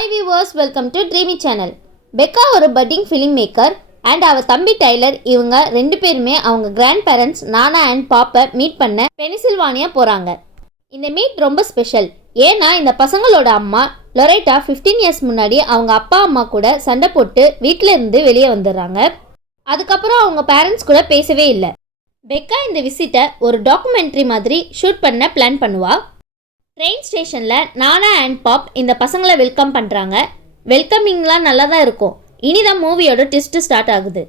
Hi viewers, welcome to Dreamy Channel. பெக்கா ஒரு padding film maker and அவ தம்பி tailor. இவங்க ரெண்டு பேருமே அவங்க கிராண்ட் பேரண்ட்ஸ் நானா அண்ட் பாப்பை மீட் பண்ண பெனிசில்வானியா போகிறாங்க. இந்த மீட் ரொம்ப ஸ்பெஷல். ஏன்னா இந்த பசங்களோட அம்மா லொரேட்டா 15 இயர்ஸ் முன்னாடி அவங்க அப்பா அம்மா கூட சண்டை போட்டு வீட்டில் இருந்து வெளியே வந்துடுறாங்க. அதுக்கப்புறம் அவங்க பேரண்ட்ஸ் கூட பேசவே இல்லை. பெக்கா இந்த விசிட்டை ஒரு டாக்குமெண்ட்ரி மாதிரி ஷூட் பண்ண பிளான் பண்ணுவா. ட்ரெயின் ஸ்டேஷனில் நானா அண்ட் பாப் இந்த பசங்களை வெல்கம் பண்ணுறாங்க. வெல்கமிங்லாம் நல்லா தான் இருக்கும். இனிதான் மூவியோட ட்விஸ்ட்டு ஸ்டார்ட் ஆகுது.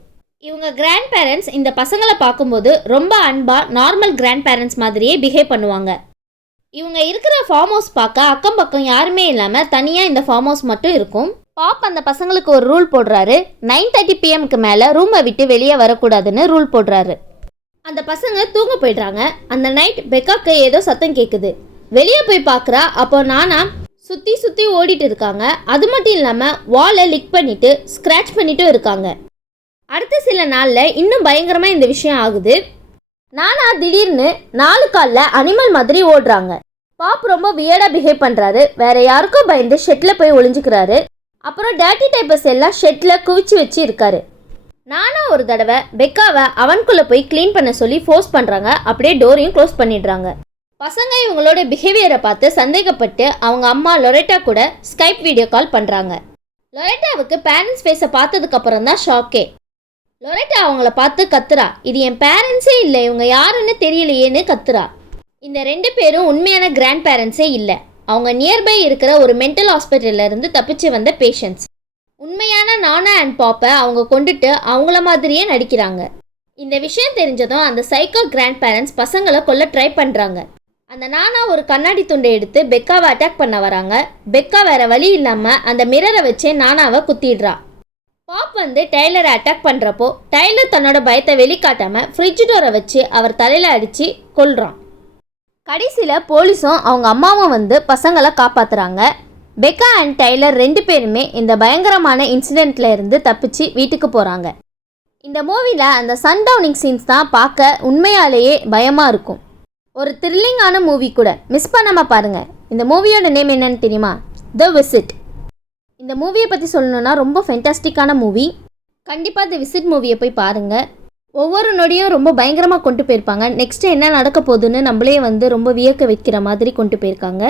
இவங்க கிராண்ட் பேரண்ட்ஸ் இந்த பசங்களை பார்க்கும்போது ரொம்ப அன்பாக நார்மல் கிராண்ட் பேரண்ட்ஸ் மாதிரியே பிஹேவ் பண்ணுவாங்க. இவங்க இருக்கிற ஃபார்ம் ஹவுஸ் பார்க்க அக்கம் பக்கம் யாருமே இல்லாமல் தனியாக இந்த ஃபார்ம் ஹவுஸ் மட்டும் இருக்கும். பாப் அந்த பசங்களுக்கு ஒரு ரூல் போடுறாரு. 9:30 PM மேலே ரூமை விட்டு வெளியே வரக்கூடாதுன்னு ரூல் போடுறாரு. அந்த பசங்க தூங்க போயிடுறாங்க. அந்த நைட் பெக்காக்கு ஏதோ சத்தம் கேட்குது. வெளியே போய் பார்க்குறா. அப்போ நானா சுற்றி ஓடிட்டு இருக்காங்க. அது மட்டும் இல்லாமல் வாலை லிக் பண்ணிவிட்டு ஸ்க்ராட்ச் பண்ணிட்டும் இருக்காங்க. அடுத்த சில நாளில் இன்னும் பயங்கரமாக இந்த விஷயம் ஆகுது. நானா திடீர்னு 4 காலில் அனிமல் மாதிரி ஓடுறாங்க. பாப் ரொம்ப வியர்டாக பிஹேவ் பண்ணுறாரு. வேற யாருக்கும் பயந்து ஷெட்டில் போய் ஒளிஞ்சுக்கிறாரு. அப்புறம் டேட்டி டைப்பர்ஸ் எல்லாம் ஷெட்டில் குவிச்சு வச்சு இருக்காரு. நானா ஒரு தடவை பெக்காவை அவனுக்குள்ளே போய் க்ளீன் பண்ண சொல்லி ஃபோர்ஸ் பண்ணுறாங்க. அப்படியே டோரையும் க்ளோஸ் பண்ணிடுறாங்க. பசங்க இவங்களோட பிஹேவியரை பார்த்து சந்தேகப்பட்டு அவங்க அம்மா லொரேட்டா கூட ஸ்கைப் வீடியோ கால் பண்ணுறாங்க. லொரேட்டாவுக்கு பேரண்ட்ஸ் ஃபேஸை பார்த்ததுக்கப்புறம் தான் ஷாக்கே. லொரேட்டா அவங்கள பார்த்து கத்துறா, இது என் பேரண்ட்ஸே இல்லை, இவங்க யாருன்னு தெரியலையேன்னு கத்துறா. இந்த 2 பேரும் உண்மையான கிராண்ட் பேரண்ட்ஸே இல்லை. அவங்க நியர்பை இருக்கிற ஒரு மென்டல் ஹாஸ்பிட்டல்ல இருந்து தப்பிச்சு வந்த பேஷண்ட்ஸ். உண்மையான நானா அண்ட் பாப்பை அவங்க கொண்டுட்டு அவங்கள மாதிரியே நடிக்கிறாங்க. இந்த விஷயம் தெரிஞ்சதும் அந்த சைக்கோ கிராண்ட் பேரண்ட்ஸ் பசங்களை கொல்ல ட்ரை பண்ணுறாங்க. அந்த நானா ஒரு கண்ணாடி துண்டை எடுத்து பெக்காவை அட்டாக் பண்ண வராங்க. பெக்கா வேற வழி இல்லாமல் அந்த மிரரை வச்சே நானாவை குத்திடுறா. பாப் வந்து டைலரை அட்டாக் பண்ணுறப்போ டைலர் தன்னோட பயத்தை வெளிக்காட்டாமல் ஃப்ரிட்ஜ் டோரை வச்சு அவர் தலையில் அடித்து கொல்றான். கடைசியில் போலீஸும் அவங்க அம்மாவும் வந்து பசங்களை காப்பாற்றுறாங்க. பெக்கா அண்ட் டைலர் 2 பேருமே இந்த பயங்கரமான இன்சிடெண்ட்ல இருந்து தப்பிச்சு வீட்டுக்கு போகிறாங்க. இந்த மூவியில் அந்த சன்டவுனிங் சீன்ஸ் தான் பார்க்க உண்மையாலேயே பயமாக இருக்கும். ஒரு த்ரில்லிங்கான மூவி கூட. மிஸ் பண்ணாமல் பாருங்கள். இந்த மூவியோட நேம் என்னன்னு தெரியுமா? த விசிட். இந்த மூவியை பற்றி சொல்லணுன்னா ரொம்ப ஃபென்டாஸ்டிக்கான மூவி. கண்டிப்பாக த விசிட் மூவியை போய் பாருங்கள். ஒவ்வொரு நொடியும் ரொம்ப பயங்கரமாக கொண்டு போயிருப்பாங்க. நெக்ஸ்ட்டு என்ன நடக்க போகுதுன்னு நம்மளே வந்து ரொம்ப வியக்க வைக்கிற மாதிரி கொண்டு போயிருக்காங்க.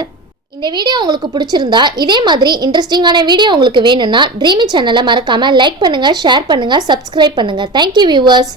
இந்த வீடியோ உங்களுக்கு பிடிச்சிருந்தா இதே மாதிரி இன்ட்ரெஸ்டிங்கான வீடியோ உங்களுக்கு வேணும்னா ட்ரீமி சேனலை மறக்காமல் லைக் பண்ணுங்கள், ஷேர் பண்ணுங்கள், சப்ஸ்கிரைப் பண்ணுங்கள். Thank you viewers.